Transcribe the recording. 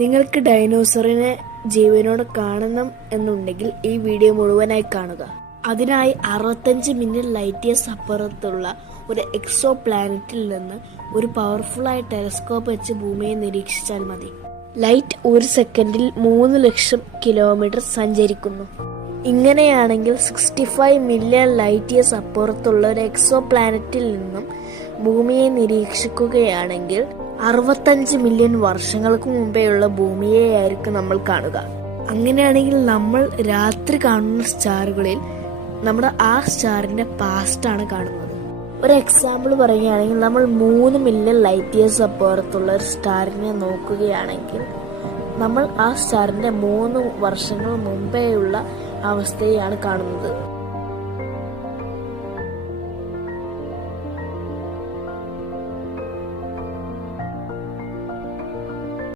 നിങ്ങൾക്ക് ഡൈനോസറിനെ ജീവനോട് കാണണം എന്നുണ്ടെങ്കിൽ ഈ വീഡിയോ മുഴുവനായി കാണുക. അതിനായി 65 മില്യൺ ലൈറ്റ് ഇയേഴ്സ് അപ്പുറത്തുള്ള ഒരു എക്സോ പ്ലാനറ്റിൽ നിന്ന് ഒരു പവർഫുള്ളായ ടെലസ്കോപ്പ് വെച്ച് ഭൂമിയെ നിരീക്ഷിച്ചാൽ മതി. ലൈറ്റ് ഒരു സെക്കൻഡിൽ 3 ലക്ഷം കിലോമീറ്റർ സഞ്ചരിക്കുന്നു. ഇങ്ങനെയാണെങ്കിൽ 65 മില്യൺ ലൈറ്റ് ഇയേഴ്സ് അപ്പുറത്തുള്ള ഒരു എക്സോ പ്ലാനറ്റിൽ നിന്നും ഭൂമിയെ നിരീക്ഷിക്കുകയാണെങ്കിൽ 65 മില്യൺ വർഷങ്ങൾക്ക് മുമ്പേയുള്ള ഭൂമിയെയായിരിക്കും നമ്മൾ കാണുക. അങ്ങനെയാണെങ്കിൽ നമ്മൾ രാത്രി കാണുന്ന സ്റ്റാറുകളിൽ നമ്മുടെ ആ സ്റ്റാറിന്റെ പാസ്റ്റാണ് കാണുന്നത്. ഒരു എക്സാമ്പിൾ പറയുകയാണെങ്കിൽ നമ്മൾ 3 മില്യൺ ലൈറ്റ് ഇയേഴ്സ് അപ്പുറത്തുള്ള ഒരു സ്റ്റാറിനെ നോക്കുകയാണെങ്കിൽ നമ്മൾ ആ സ്റ്റാറിന്റെ 3 വർഷങ്ങൾ മുമ്പേയുള്ള അവസ്ഥയാണ് കാണുന്നത്.